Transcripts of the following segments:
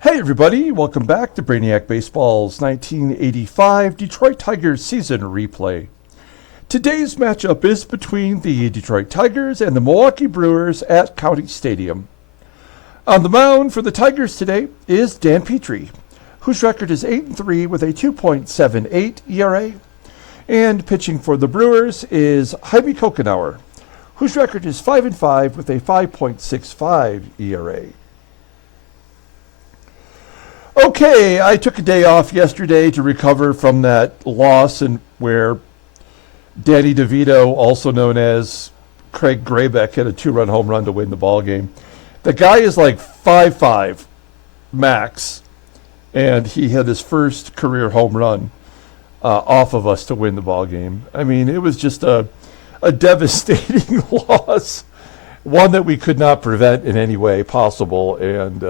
Hey everybody, welcome back to Brainiac Baseball's 1985 Detroit Tigers season replay. Today's matchup is between the Detroit Tigers and the Milwaukee Brewers at County Stadium. On the mound for the Tigers today is Dan Petry, whose record is 8-3 with a 2.78 ERA. And pitching for the Brewers is Jaime Cocanower, whose record is 5-5 with a 5.65 ERA. Okay, I took a day off yesterday to recover from that loss and where Danny DeVito, also known as Craig GREBECK, hit a 2-run home run to win the ball game. The guy is like 5'5", max, and he had his first career home run off of us to win the ball game. I mean, it was just a devastating loss, one that we could not prevent in any way possible, and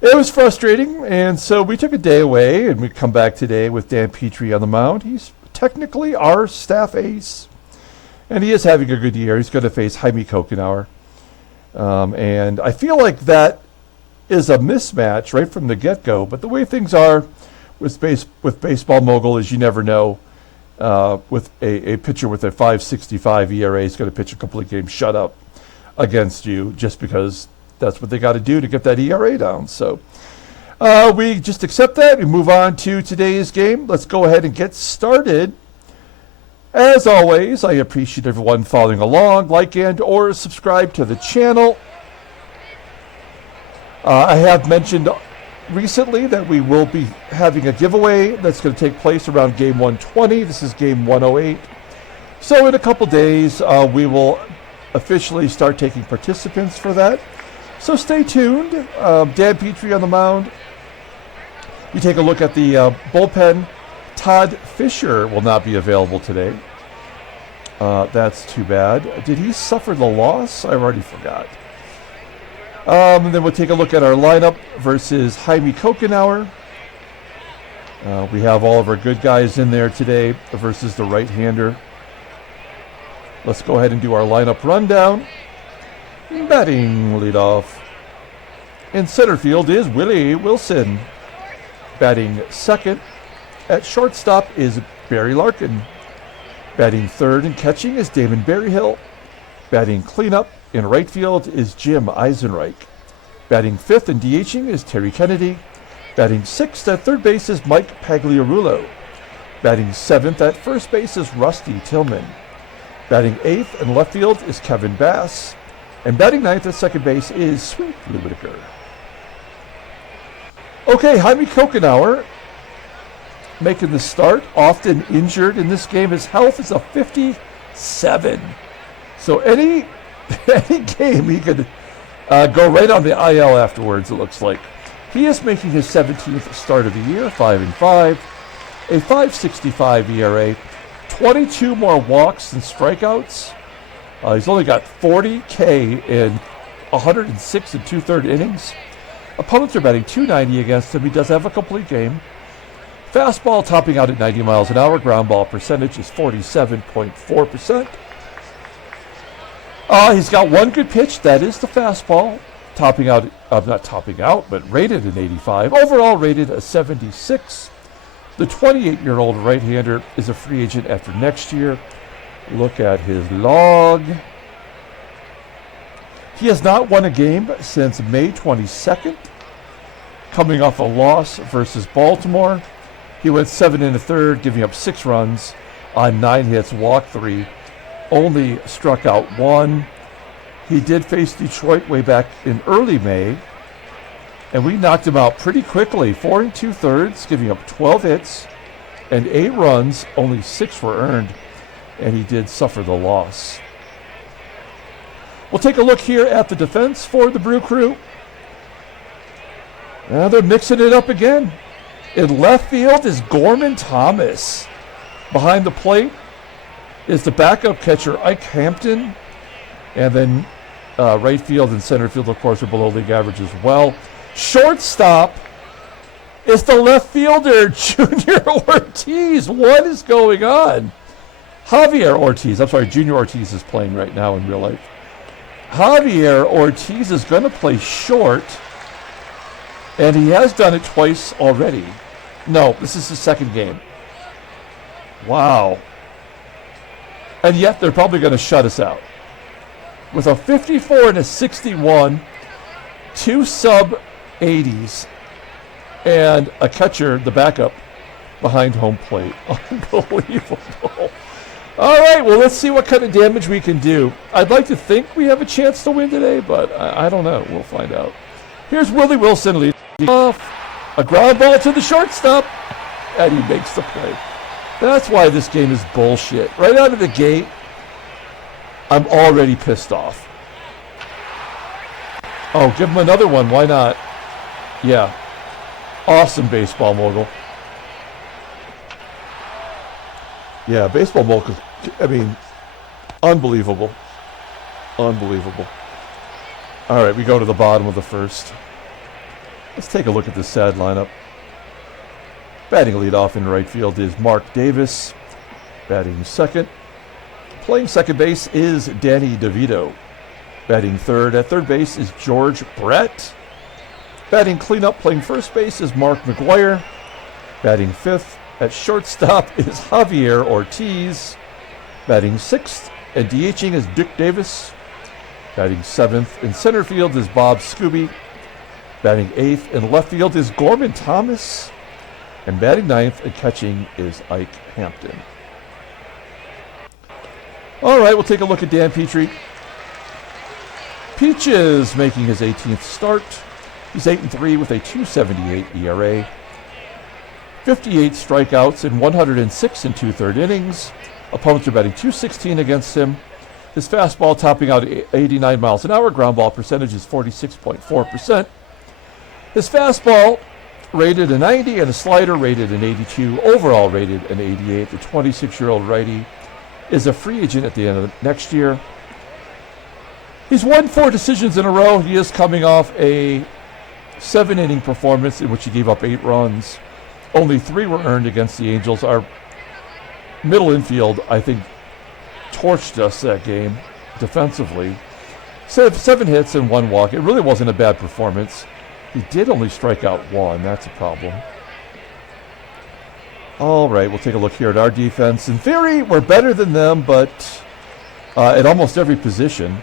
it was frustrating, and so we took a day away, and we come back today with Dan Petry on the mound. He's technically our staff ace, and he is having a good year. He's going to face Jaime Cocanower, and I feel like that is a mismatch right from the get-go, but the way things are with Baseball Mogul is you never know. With a pitcher with a 5.65 ERA is going to pitch a couple of games shut up against you just because that's what they got to do to get that ERA down. So we just accept that. We move on to today's game. Let's go ahead and get started. As always, I appreciate everyone following along, like and or subscribe to the channel. I have mentioned recently that we will be having a giveaway that's going to take place around game 120. This is game 108. So in a couple days, we will officially start taking participants for that. So stay tuned. Dan Petry on the mound. You take a look at the bullpen. Todd Fisher will not be available today. That's too bad. Did he suffer the loss? I already forgot. And then we'll take a look at our lineup versus Jaime Cocanower. We have all of our good guys in there today versus the right-hander. Let's go ahead and do our lineup rundown. Batting leadoff. In center field is Willie Wilson. Batting second at shortstop is Barry Larkin. Batting third and catching is Damon BERRYHILL. Batting cleanup in right field is Jim EISENREICH. Batting fifth and DHing is Terry Kennedy. Batting sixth at third base is Mike PAGLIARULO. Batting seventh at first base is Rusty Tillman. Batting eighth in left field is Kevin Bass. And batting ninth at second base is Sweet WHITAKER. Okay, Jaime Cocanower making the start, often injured in this game. His health is a 57. So any game he could go right on the IL afterwards, it looks like. He is making his 17th start of the year, 5-5, a 5.65 ERA, 22 more walks than strikeouts. He's only got 40 K in 106 and 2/3 innings. Opponents are batting .290 against him. He does have a complete game. Fastball topping out at 90 miles an hour. Ground ball percentage is 47.4%. He's got one good pitch. That is the fastball. Topping out, not topping out, but rated an 85. Overall rated a 76. The 28-year-old right-hander is a free agent after next year. Look at his log. He has not won a game since May 22nd, coming off a loss versus Baltimore. He went 7 1/3, giving up 6 runs on 9 hits, walked 3, only struck out 1. He did face Detroit way back in early May, and we knocked him out pretty quickly, 4 2/3, giving up 12 hits and 8 runs, only 6 were earned. And he did suffer the loss. We'll take a look here at the defense for the Brew Crew. They're mixing it up again. In left field is Gorman Thomas. Behind the plate is the backup catcher Ike HAMPTON. And then right field and center field, of course, are below league average as well. Shortstop is the left fielder, Junior Ortiz. What is going on? Javier Ortiz, I'm sorry, Junior Ortiz is playing right now in real life. Javier Ortiz is going to play short. And he has done it twice already. No, this is his second game. Wow. And yet they're probably going to shut us out. With a 54 and a 61, 2 sub-80s, and a catcher, the backup, behind home plate. Unbelievable. All right, well, let's see what kind of damage we can do. I'd like to think we have a chance to win today, but I don't know. We'll find out. Here's Willie Wilson leading off. A ground ball to the shortstop, and he makes the play. That's why this game is bullshit. Right out of the gate, I'm already pissed off. Oh, give him another one. Why not? Yeah. Awesome baseball mogul. Yeah, baseball mogul. I mean, unbelievable. Unbelievable. All right, we go to the bottom of the first. Let's take a look at this sad lineup. Batting leadoff in right field is Mark Davis. Batting second. Playing second base is Danny DeVito. Batting third at third base is George Brett. Batting cleanup, playing first base is Mark McGWIRE. Batting fifth at shortstop is Javier ORTIZ. Batting sixth and DHing is Dick Davis. Batting seventh in center field is Bob SKUBE. Batting eighth in left field is Gorman Thomas. And batting ninth and catching is Ike HAMPTON. All right, we'll take a look at Dan Petry. Peaches making his 18th start. He's 8-3 with a 2.78 ERA. 58 strikeouts in 106 and 2/3 innings. Opponents are batting .216 against him. His fastball topping out at 89 miles an hour. Ground ball percentage is 46.4%. His fastball rated a 90 and a slider rated an 82. Overall rated an 88. The 26-year-old righty is a free agent at the end of next year. He's won 4 decisions in a row. He is coming off a 7-inning performance in which he gave up 8 runs. Only 3 were earned against the Angels. Our middle infield, I think, torched us that game defensively. 7 hits and 1 walk. It really wasn't a bad performance. He did only strike out 1. That's a problem. All right, we'll take a look here at our defense. In theory, we're better than them, but at almost every position.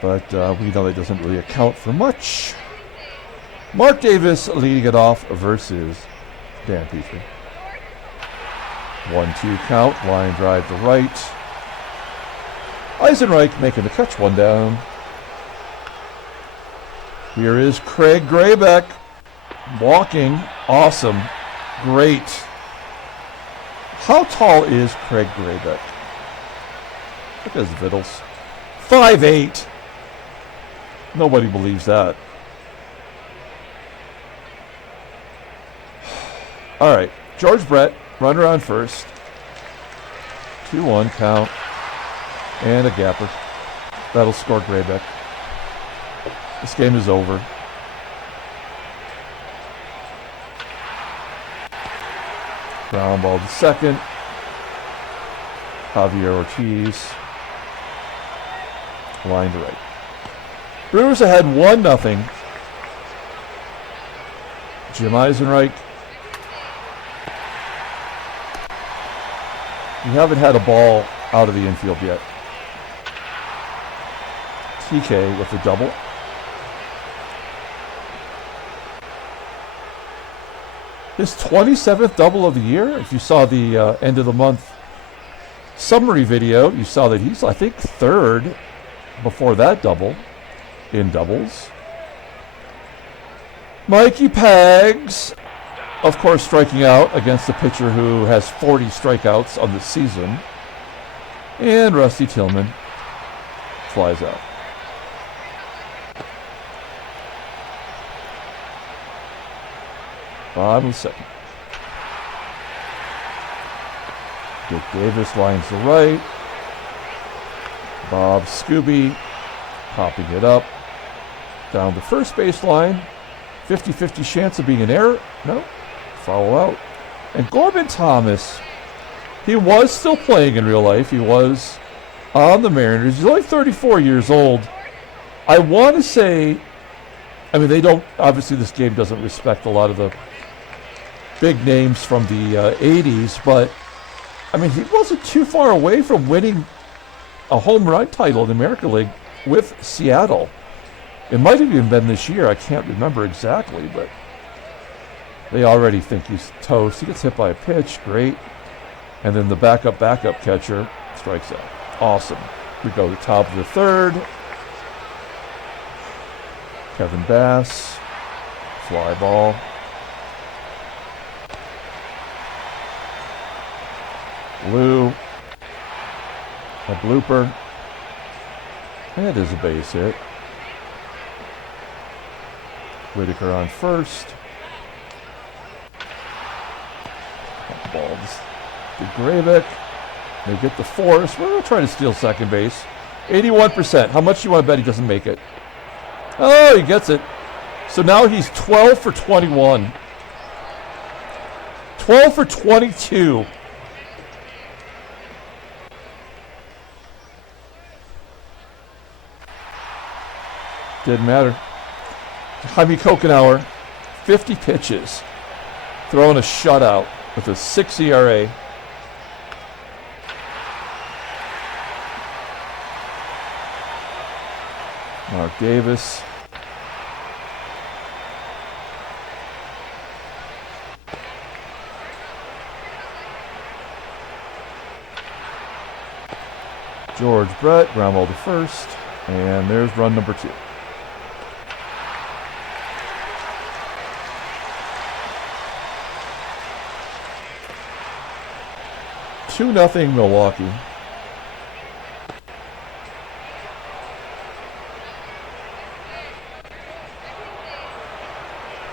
But we know that doesn't really account for much. Mark Davis leading it off versus Dan Petry. 1-2 count, line drive to right. EISENREICH making the catch, 1 down. Here is Craig GREBECK walking. Awesome. Great. How tall is Craig GREBECK? Look at his vittles. 5'8". Nobody believes that. All right. George Brett, runner on first. 2-1 count. And a gapper. That'll score GREBECK. This game is over. Ground ball to second. Javier ORTIZ. Line to right. Brewers ahead 1-0. Jim EISENREICH. We haven't had a ball out of the infield yet. TK with the double. His 27th double of the year. If you saw the end of the month summary video, you saw that he's, I think, 3rd before that double in doubles. Mikey Pags, of course, striking out against the pitcher who has 40 strikeouts on the season. And Rusty Tillman flies out. Bottom of the second. Dick Davis lines to right. Bob SKUBE popping it up. Down the first base line. 50-50 chance of being an error. No. Foul out. And Gorman Thomas, he was still playing in real life. He was on the Mariners. He's only 34 years old. I want to say I mean, they don't, obviously this game doesn't respect a lot of the big names from the 80s, but I mean, he wasn't too far away from winning a home run title in the American League with Seattle. It might have even been this year. I can't remember exactly, but they already think he's toast. He gets hit by a pitch. Great. And then the backup catcher strikes out. Awesome. We go to the top of the third. Kevin Bass. Fly ball. Blue. A blooper. And it is a base hit. Whitaker on first. Balls to GREBECK. They get the force. We're going to try to steal second base. 81%. How much do you want to bet he doesn't make it? Oh, he gets it. So now he's 12 for 21. 12 for 22. Didn't matter. Jaime Cocanower, 50 pitches, throwing a shutout with a 6 ERA. Mark Davis. George Brett, ground ball to first, and there's run number 2. 2-0 Milwaukee.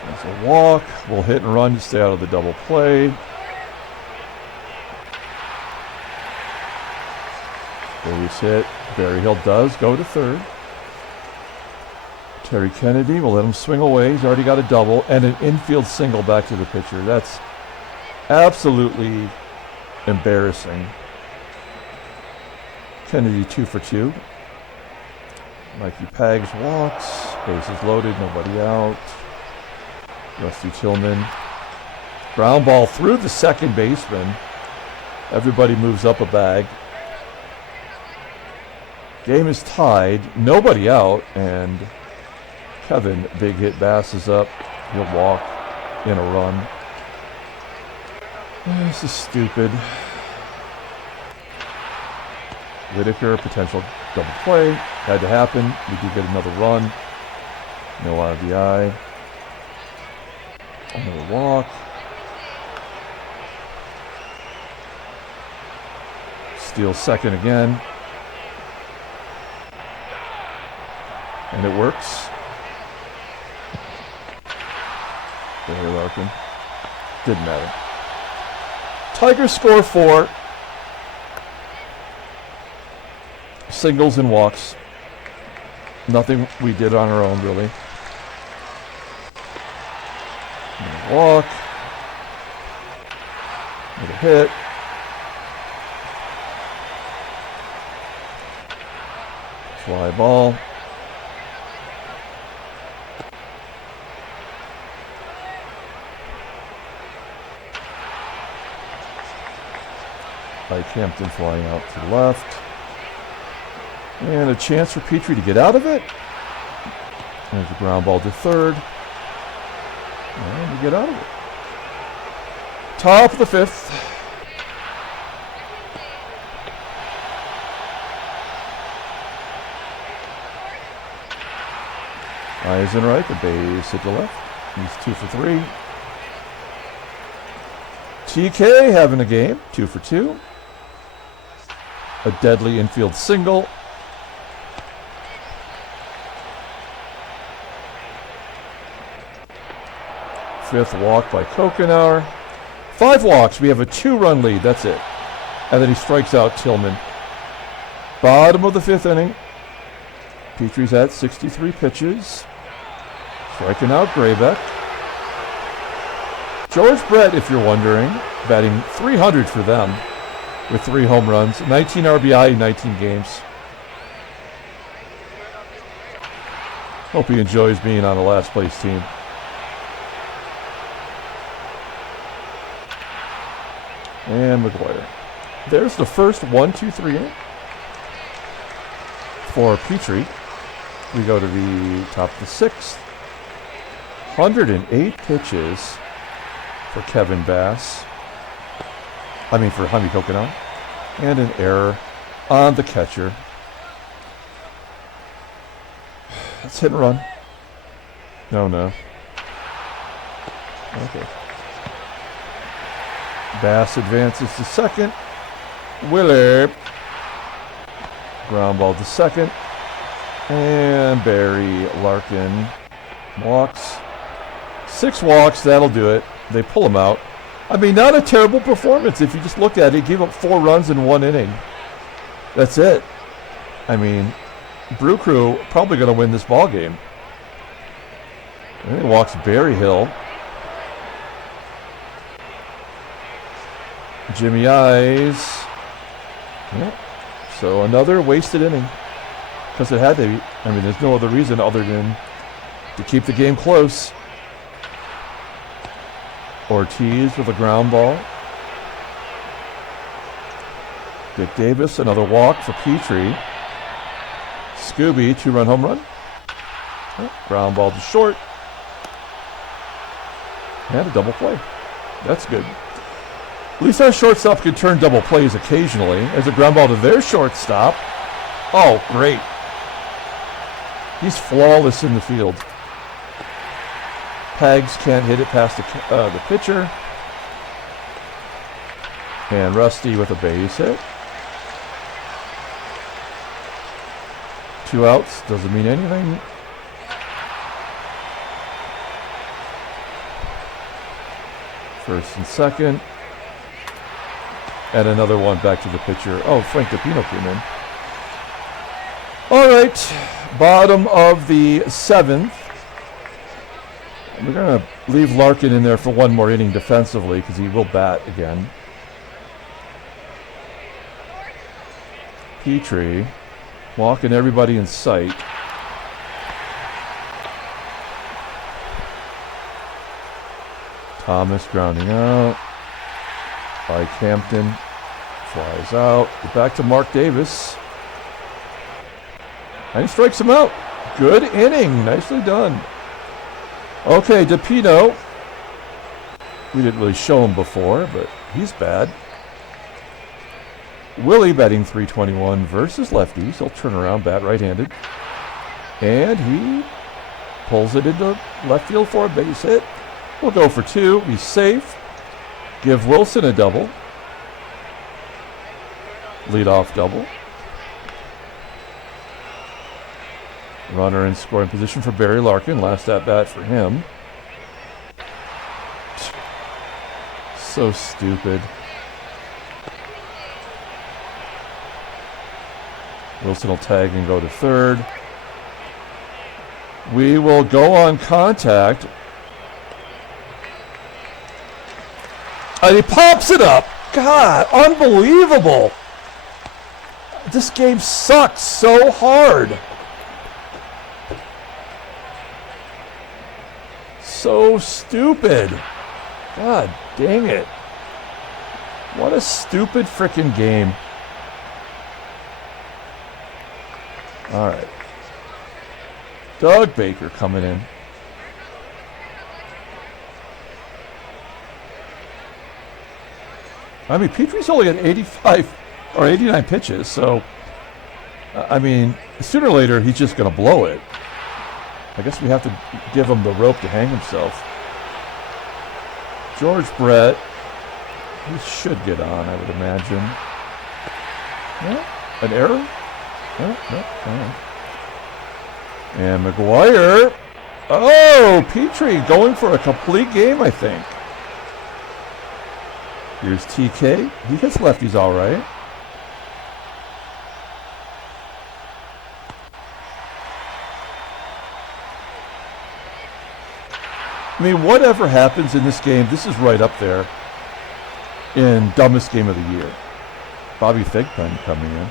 That's a walk. We'll hit and run to stay out of the double play. Base hit. Berryhill does go to third. Terry Kennedy will let him swing away. He's already got a double and an infield single back to the pitcher. That's absolutely embarrassing. Kennedy 2 for 2. Mikey Pags walks. Bases loaded, nobody out. Rusty Tillman. Ground ball through the second baseman. Everybody moves up a bag. Game is tied, nobody out, and Kevin, big hit Bass is up. He'll walk in a run. This is stupid. Whitaker, potential double play. Had to happen. We do get another run. No RBI. Another walk. Steals second again. And it works. There, Larkin. Didn't matter. Tigers score 4. Singles and walks. Nothing we did on our own, really. Walk. With a hit. Fly ball. Ike HAMPTON flying out to the left. And a chance for Petry to get out of it. There's a ground ball to third. And to get out of it. Top of the 5th. EISENREICH, a base hit to left. He's 2 for 3. TK having a game, 2 for 2. A deadly infield single. Fifth walk by Cocanower. 5 walks. We have a 2-run lead. That's it. And then he strikes out Tillman. Bottom of the 5th inning. Petry's at 63 pitches. Striking out GREBECK. George Brett, if you're wondering, batting 300 for them with 3 home runs, 19 RBI in 19 games. Hope he enjoys being on the last place team. And McGWIRE. There's the first 1-2-3 inning for Petry. We go to the top of the sixth. 108 pitches for Kevin Bass. For Jaime Cocanower. And an error on the catcher. Let's hit and run. No. Okay. Bass advances to second. Willie. Ground ball to second. And LARKIN walks. 6 walks, that'll do it. They pull him out. Not a terrible performance. If you just look at it, he gave up 4 runs in 1 inning. That's it. Brew Crew probably going to win this ball game. And he walks BERRYHILL. Jimmy Eyes. Yep. So another wasted inning. Because it had to be. There's no other reason other than to keep the game close. ORTIZ with a ground ball. Dick Davis, another walk for Petry. SKUBE, 2-run home run. Ground ball to short. And a double play. That's good. At least our shortstop can turn double plays occasionally. There's a ground ball to their shortstop. Oh, great. He's flawless in the field. Pags can't hit it past the pitcher. And Rusty with a base hit. 2 outs, doesn't mean anything. First and second. And another one back to the pitcher. Oh, Frank DePino came in. All right, bottom of the 7th. We're going to leave LARKIN in there for 1 more inning defensively because he will bat again. Petry walking everybody in sight. Thomas grounding out. Ike HAMPTON flies out. Back to Mark Davis. And he strikes him out. Good inning. Nicely done. Okay, DePino. We didn't really show him before, but he's bad. Willie batting .321 versus lefties. He'll turn around, bat right-handed. And he pulls it into left field for a base hit. We'll go for 2. He's safe. Give Wilson a double. Leadoff double. Runner in scoring position for LARKIN. Last at bat for him. So stupid. Wilson will tag and go to third. We will go on contact. And he pops it up. God, unbelievable. This game sucks so hard. So stupid. God dang it. What a stupid frickin' game. All right. Doug Baker coming in. Petry's only at 85 or 89 pitches, so sooner or later he's just going to blow it. I guess we have to give him the rope to hang himself. George Brett, he should get on, I would imagine. Yeah, an error? No. And McGWIRE. Oh, Petry going for a complete game, I think. Here's TK. He hits lefties all right. Whatever happens in this game, this is right up there in dumbest game of the year. Bobby Thigpen coming in.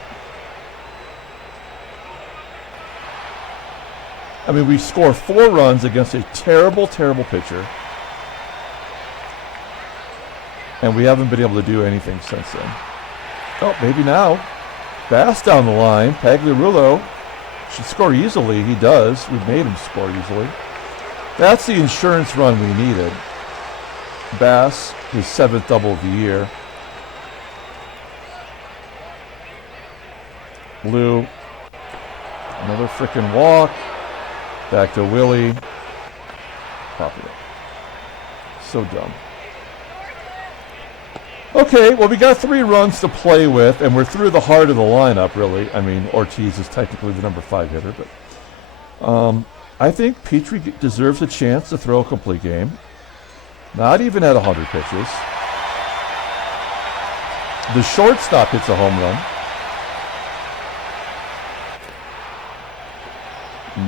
I mean, we score 4 runs against a terrible, terrible pitcher. And we haven't been able to do anything since then. Oh, maybe now. Bass down the line. Pagliarulo should score easily. He does. We've made him score easily. That's the insurance run we needed. Bass, his 7th double of the year. Lou, another frickin' walk. Back to Willie. Pop it up. So dumb. Okay, well, we got 3 runs to play with, and we're through the heart of the lineup, really. I mean, Ortiz is technically the number 5 hitter, but I think Petry deserves a chance to throw a complete game. Not even at 100 pitches. The shortstop hits a home run.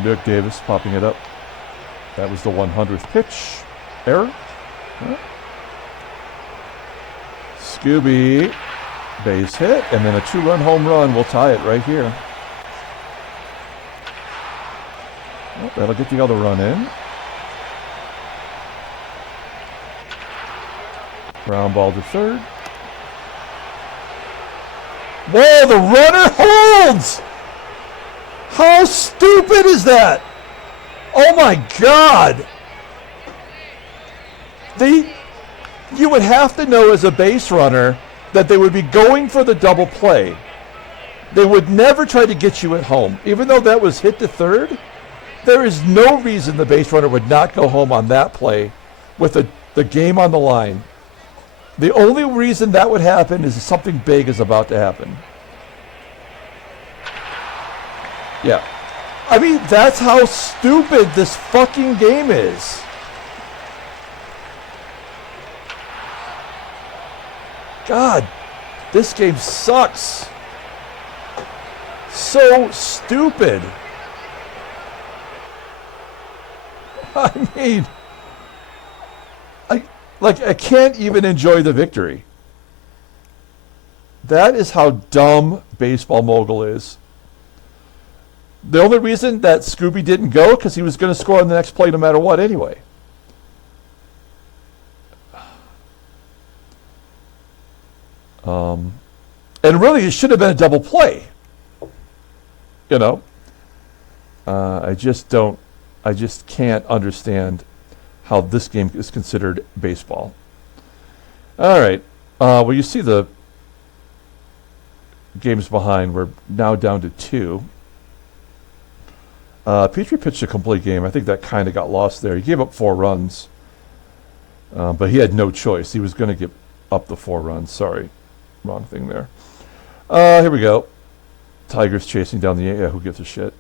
Nick Davis popping it up. That was the 100th pitch. Error. Yeah. SKUBE, base hit, and then a 2-run home run will tie it right here. Oh, that'll get the other run in. Ground ball to third. Whoa, the runner holds! How stupid is that? Oh my God! You would have to know as a base runner that they would be going for the double play. They would never try to get you at home. Even though that was hit to third, there is no reason the base runner would not go home on that play with the game on the line. The only reason that would happen is something big is about to happen. Yeah. I mean, that's how stupid this fucking game is. God, this game sucks. So stupid. I mean, I can't even enjoy the victory. That is how dumb Baseball Mogul is. The only reason that SKUBE didn't go because he was going to score on the next play no matter what anyway. And really, it should have been a double play. You know? I just can't understand how this game is considered baseball. All right. Well, you see the games behind. We're now down to 2. Petry pitched a complete game. I think that kind of got lost there. He gave up 4 runs. But he had no choice. He was going to give up the 4 runs. Sorry. Wrong thing there. Here we go. Tigers chasing down the... Yeah, who gives a shit?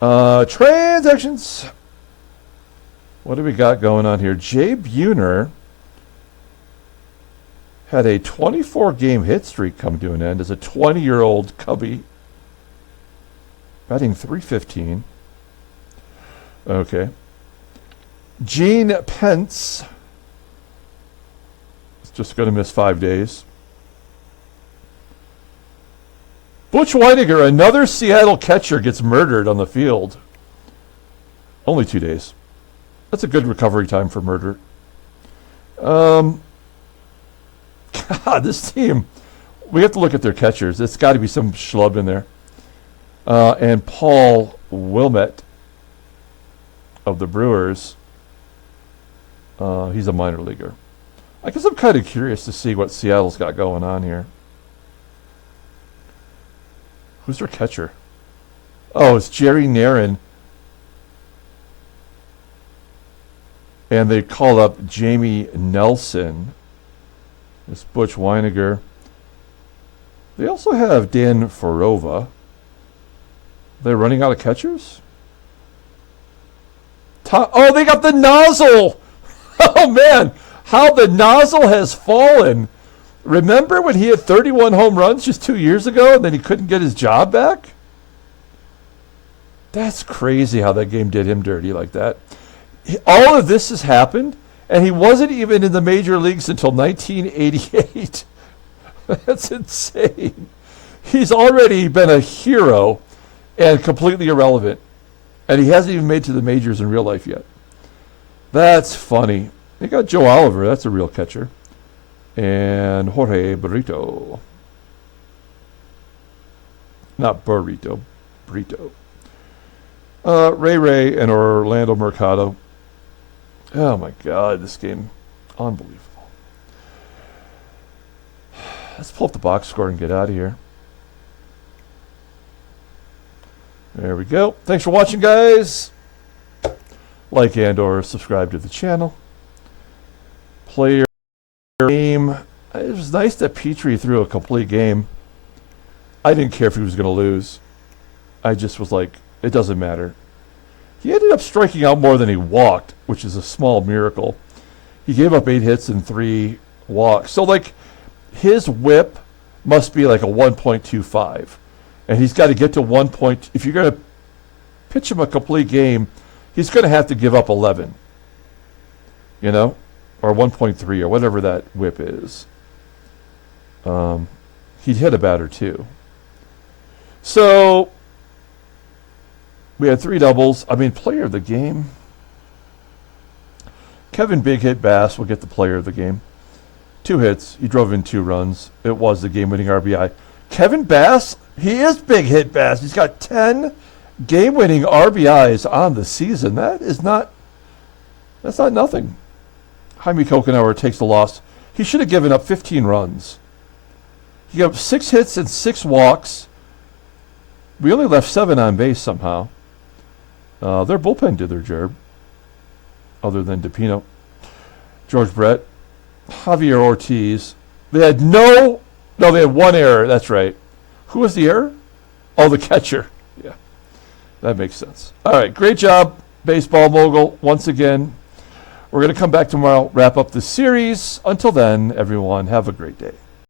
Transactions. What do we got going on here? Jay Buhner had a 24-game hit streak come to an end as a 20-year-old Cubby. Batting .315. Okay. Gene Pence is just going to miss 5 days. Butch Whitaker, another Seattle catcher, gets murdered on the field. Only 2 days. That's a good recovery time for murder. God, this team. We have to look at their catchers. It's got to be some schlub in there. And Paul Wilmette of the Brewers. He's a minor leaguer. I guess I'm kind of curious to see what Seattle's got going on here. Who's their catcher? Oh, it's Jerry Narin. And they call up Jaime Nelson. It's Butch Weiniger. They also have Dan Farova. They're running out of catchers? Oh, they got the nozzle! Oh, man. How the nozzle has fallen. Remember when he had 31 home runs just 2 years ago and then he couldn't get his job back? That's crazy how that game did him dirty like that. All of this has happened, and he wasn't even in the major leagues until 1988. That's insane. He's already been a hero and completely irrelevant. And he hasn't even made to the majors in real life yet. That's funny. They got Joe Oliver. That's a real catcher. And Jorge Burrito. Not Burrito. Burrito. Ray and Orlando Mercado. Oh my God, this game. Unbelievable. Let's pull up the box score and get out of here. There we go. Thanks for watching, guys. Like and or subscribe to the channel. Player game. It was nice that Petry threw a complete game. I didn't care if he was going to lose. I just was like, it doesn't matter. He ended up striking out more than he walked, which is a small miracle. He gave up 8 hits and 3 walks. So, like, his whip must be like a 1.25. And he's got to get to 1 point. If you're going to pitch him a complete game, he's going to have to give up 11. You know? Or 1.3 or whatever that whip is. He'd hit a batter too. So, we had 3 doubles. I mean, player of the game. Kevin Big Hit Bass will get the player of the game. 2 hits. He drove in 2 runs. It was the game-winning RBI. Kevin Bass, he is Big Hit Bass. He's got 10 game-winning RBIs on the season. That's not nothing. Jaime Cocanower takes the loss. He should have given up 15 runs. He got 6 hits and 6 walks. We only left 7 on base somehow. Their bullpen did their job, other than DePino. George Brett, Javier ORTIZ. They had they had 1 error. That's right. Who was the error? Oh, the catcher. Yeah, that makes sense. All right, great job, Baseball Mogul, once again. We're going to come back tomorrow, wrap up the series. Until then, everyone, have a great day.